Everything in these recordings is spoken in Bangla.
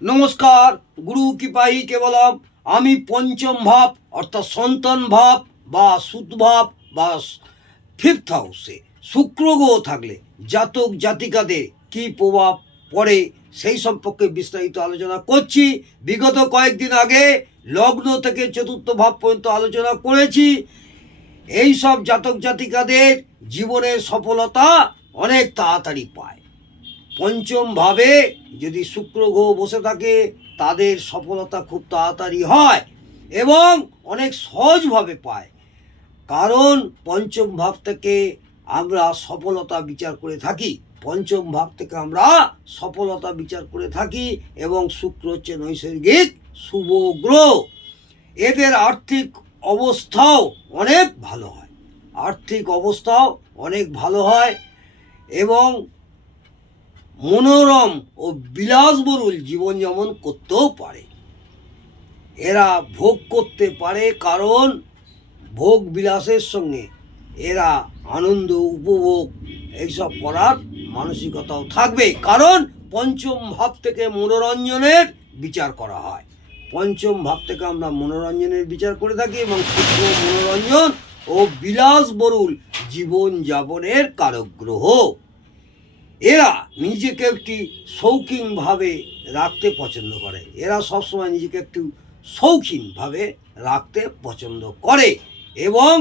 নমস্কার, গুরু কৃপাই কেবলম। আমি পঞ্চম ভাব অর্থাৎ সন্তান ভাব বা সুদ ভাব বা ফিফথ হাউসে শুক্র গ্রহ থাকলে জাতক জাতিকাদের কী প্রভাব পড়ে সেই সম্পর্কে বিস্তারিত আলোচনা করছি। বিগত কয়েকদিন আগে লগ্ন থেকে চতুর্থ ভাব পর্যন্ত আলোচনা করেছি। এই সব জাতক জাতিকাদের জীবনের সফলতা অনেক তাড়াতাড়ি পায়। পঞ্চম ভাবে যদি শুক্র গ্রহ বসে থাকে তাদের সফলতা খুব তাড়াতাড়ি হয় এবং অনেক সহজভাবে পায়। কারণ পঞ্চম ভাব থেকে আমরা সফলতা বিচার করে থাকি, পঞ্চম ভাব থেকে আমরা সফলতা বিচার করে থাকি এবং শুক্র হচ্ছে নৈসর্গিক শুভ গ্রহ। এদের আর্থিক অবস্থাও অনেক ভালো হয়, আর্থিক অবস্থাও অনেক ভালো হয় এবং মনোরম ও বিলাসবহুল জীবনযাপন করতেও পারে। এরা ভোগ করতে পারে কারণ ভোগ বিলাসের সঙ্গে এরা আনন্দ উপভোগ এইসব করার মানসিকতাও থাকবে, কারণ পঞ্চম ভাব থেকে মনোরঞ্জনের বিচার করা হয়। পঞ্চম ভাব থেকে আমরা মনোরঞ্জনের বিচার করে থাকি এবং শুক্র মনোরঞ্জন ও বিলাসবহুল জীবনযাপনের কারক গ্রহ। এরা নিজেকে একটি শৌখিনভাবে রাখতে পছন্দ করে, এরা সবসময় নিজেকে একটু শৌখিনভাবে রাখতে পছন্দ করে এবং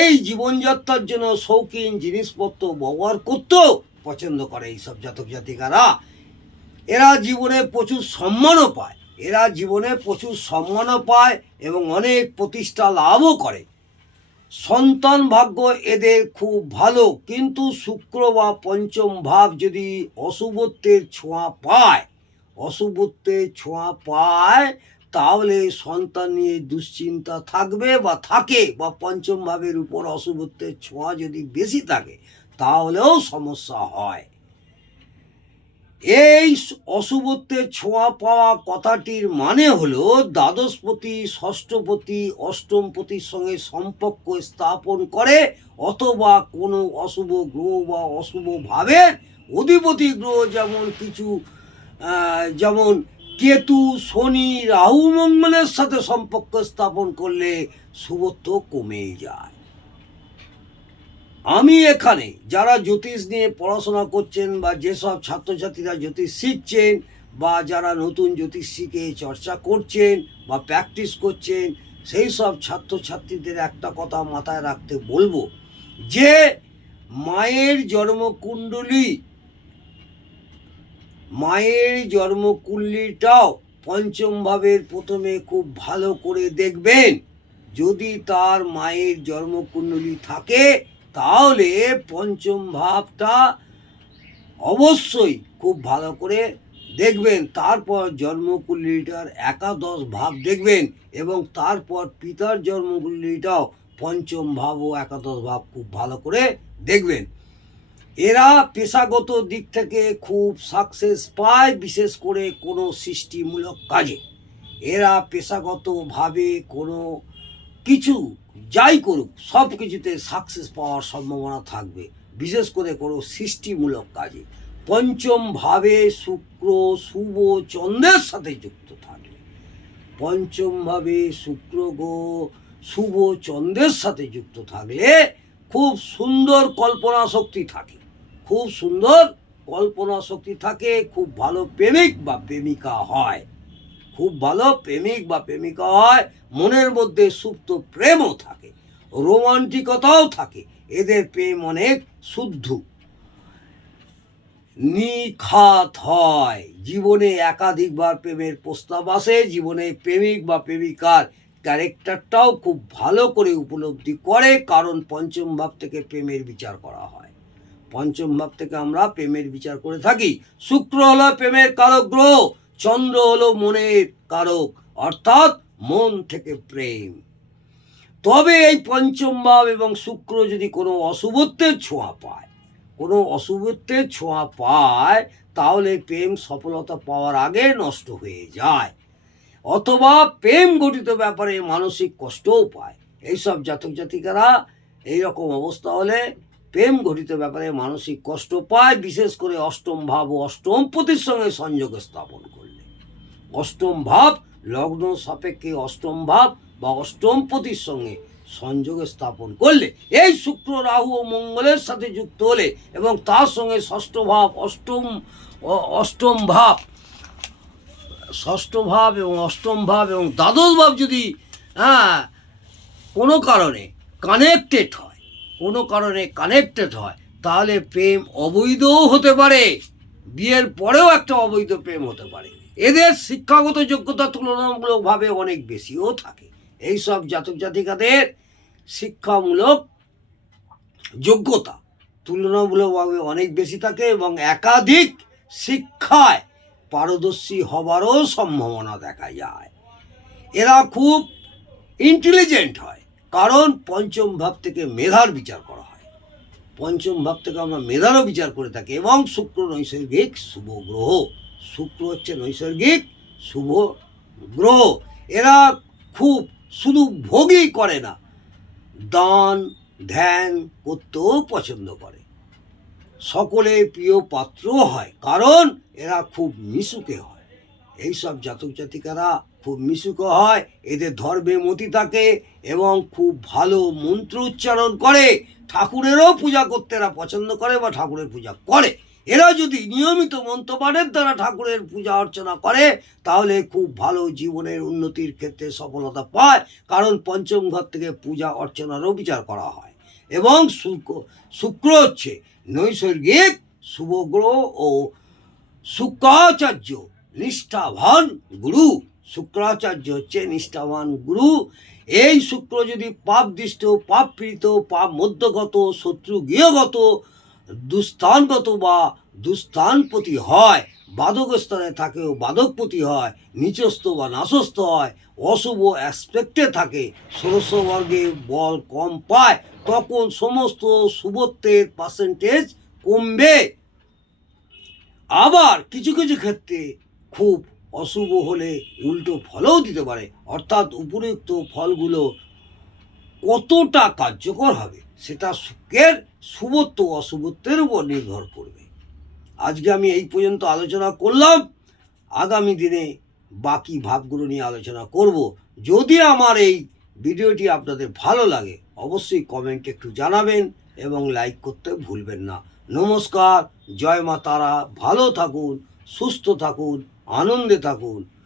এই জীবনযাত্রার জন্য শৌখিন জিনিসপত্র ব্যবহার করতেও পছন্দ করে এইসব জাতক জাতিকারা। এরা জীবনে প্রচুর সম্মানও পায়, এরা জীবনে প্রচুর সম্মানও পায় এবং অনেক প্রতিষ্ঠা লাভও করে। সন্তান ভাগ্য এদের খুব ভালো, কিন্তু শুক্র বা পঞ্চম ভাব যদি অশুভত্বের ছোঁয়া পায়, অশুভত্বের ছোঁয়া পায় তাহলে সন্তান নিয়ে দুশ্চিন্তা থাকবে বা থাকে, বা পঞ্চম ভাবের উপর অশুভত্বের ছোঁয়া যদি বেশি থাকে তাহলেও সমস্যা হয়। এই অশুভত্বের ছোঁয়া পাওয়া কথাটির মানে হলো দ্বাদশপতি ষষ্ঠপতি অষ্টমপতির সঙ্গে সম্পর্ক স্থাপন করে, অথবা কোনো অশুভ গ্রহ বা অশুভ ভাবের অধিপতি গ্রহ, যেমন কিছু যেমন কেতু শনি রাহু মঙ্গলের সাথে সম্পর্ক স্থাপন করলে শুভত্ব কমে যায়। আমি এখানে যারা জ্যোতিষ নিয়ে পড়াশোনা করছেন বা যেসব ছাত্রছাত্রীরা জ্যোতিষ শিখছেন বা যারা নতুন জ্যোতিষ শিখে চর্চা করছেন বা প্র্যাকটিস করছেন, সেই সব ছাত্রছাত্রীদের একটা কথা মাথায় রাখতে বলবো যে মায়ের জন্মকুণ্ডলীটাও পঞ্চম ভাবের প্রথমে খুব ভালো করে দেখবেন। যদি তার মায়ের জন্মকুণ্ডলী থাকে তাহলে পঞ্চম ভাবটা অবশ্যই খুব ভালো করে দেখবেন। তারপর জন্মকুণ্ডলীটার একাদশ ভাব দেখবেন এবং তারপর পিতার জন্মকুণ্ডলীটাও পঞ্চম ভাব ও একাদশ ভাব খুব ভালো করে দেখবেন। এরা পেশাগত দিক থেকে খুব সাকসেস পায়, বিশেষ করে কোনো সৃষ্টিমূলক কাজে। এরা পেশাগতভাবে কোনো কিছু যাই করুক সব কিছুতে সাকসেস পাওয়ার সম্ভাবনা থাকবে, বিশেষ করে কোনো সৃষ্টিমূলক কাজে। পঞ্চম ভাবে শুক্র শুভ চন্দ্রের সাথে যুক্ত থাকবে, পঞ্চম ভাবে শুক্র শুভ চন্দ্রের সাথে যুক্ত থাকলে খুব সুন্দর কল্পনা শক্তি থাকে, খুব সুন্দর কল্পনা শক্তি থাকে, খুব ভালো প্রেমিক বা প্রেমিকা হয়, খুব ভালো প্রেমিক বা প্রেমিকা হয়, মনের মধ্যে সুপ্ত প্রেমও থাকে, রোমান্টিকতাও থাকে। এদের প্রেম অনেক শুদ্ধ নিখাত হয়, জীবনে একাধিকবার প্রেমের প্রস্তাব আসে, জীবনে প্রেমিক বা প্রেমিকার ক্যারেক্টারটাও খুব ভালো করে উপলব্ধি করে, কারণ পঞ্চম ভাব থেকে প্রেমের বিচার করা হয়, পঞ্চম ভাব থেকে আমরা প্রেমের বিচার করে থাকি। শুক্র হলো প্রেমের কারক গ্রহ, চন্দ্র হলো মনের কারক, অর্থাৎ মন থেকে প্রেম। তবে এই পঞ্চম ভাব এবং শুক্র যদি কোনো অশুভত্বের ছোঁয়া পায়, কোনো অশুভত্বের ছোঁয়া পায় তাহলে প্রেম সফলতা পাওয়ার আগে নষ্ট হয়ে যায়, অথবা প্রেম গঠিত ব্যাপারে মানসিক কষ্টও পায়। এইসব জাতক জাতিকারা এইরকম অবস্থা হলে প্রেম ঘটিত ব্যাপারে মানসিক কষ্ট পায়, বিশেষ করে অষ্টম ভাব ও অষ্টমপতির সঙ্গে সংযোগ স্থাপন করলে। অষ্টম ভাব লগ্ন সাপেক্ষে অষ্টম ভাব বা অষ্টমপতির সঙ্গে সংযোগে স্থাপন করলে, এই শুক্র রাহু ও মঙ্গলের সাথে যুক্ত হলে এবং তার সঙ্গে ষষ্ঠ ভাব অষ্টম ভাব ষষ্ঠ ভাব এবং অষ্টম ভাব এবং দ্বাদশ ভাব যদি কোনো কারণে কানেক্টেড হয় তাহলে প্রেম অবৈধও হতে পারে, বিয়ের পরেও একটা অবৈধ প্রেম হতে পারে। এদের শিক্ষাগত যোগ্যতা তুলনামূলকভাবে অনেক বেশিও থাকে। এইসব জাতক জাতিকাদের শিক্ষামূলক যোগ্যতা তুলনামূলকভাবে অনেক বেশি থাকে এবং একাধিক শিক্ষায় পারদর্শী হবারও সম্ভাবনা দেখা যায়। এরা খুব ইন্টেলিজেন্ট হয়, কারণ পঞ্চম ভাব থেকে মেধার বিচার করা হয়। পঞ্চম ভাব থেকে আমরা মেধারও বিচার করে থাকি। এবং শুক্র নৈসর্গিক শুভ গ্রহ, শুক্র হচ্ছে নৈসর্গিক শুভ গ্রহ। এরা খুব শুধু ভোগই করে না, দান ধ্যান করতেও পছন্দ করে। সকলে প্রিয় পাত্র হয়, কারণ এরা খুব মিশুকে হয়। এইসব জাতক জাতিকারা খুব মিশুকে হয়, এদের ধর্মে মতি থাকে এবং খুব ভালো মন্ত্র উচ্চারণ করে। ঠাকুরেরও পূজা করতে এরা পছন্দ করে বা ঠাকুরের পূজা করে। এরা যদি নিয়মিত মন্ত্রপাঠের দ্বারা ঠাকুরের পূজা অর্চনা করে তাহলে খুব ভালো জীবনের উন্নতির ক্ষেত্রে সফলতা পায়, কারণ পঞ্চম ঘর থেকে পূজা অর্চনারও বিচার করা হয়। এবং শুক্র হচ্ছে নৈসর্গিক শুভ গ্রহ ও শুক্রাচার্য নিষ্ঠাবান গুরু। শুক্রাচার্য হচ্ছে নিষ্ঠাবান গুরু। এই শুক্র যদি পাপদৃষ্ট, পাপ পীড়িত, পাপ মধ্যগত, শত্রু গৃহগত, দুস্থানগত বা দুস্থানপতি হয়, বাদক স্থানে থাকেও বাদকপতি হয়, নিচস্থ বা নাশস্থ হয়, অশুভ অ্যাসপেক্টে থাকে, ষোড়শ বর্গে বল কম পায়, তখন সমস্ত শুভত্বের পার্সেন্টেজ কমবে। আবার কিছু কিছু ক্ষেত্রে খুব অশুভ হলে উল্টো ফলও দিতে পারে। অর্থাৎ উপযুক্ত ফলগুলো কতটা কার্যকর হবে সেটা শুক্রের শুভত্ব অশুভত্বের উপর নির্ভর করবে। আজকে আমি এই পর্যন্ত আলোচনা করলাম, আগামী দিনে বাকি ভাবগুলো নিয়ে আলোচনা করব। যদি আমার এই ভিডিওটি আপনাদের ভালো লাগে অবশ্যই কমেন্টে একটু জানাবেন এবং লাইক করতে ভুলবেন না। নমস্কার, জয় মা তারা। ভালো থাকুন, সুস্থ থাকুন, আনন্দে থাকুন।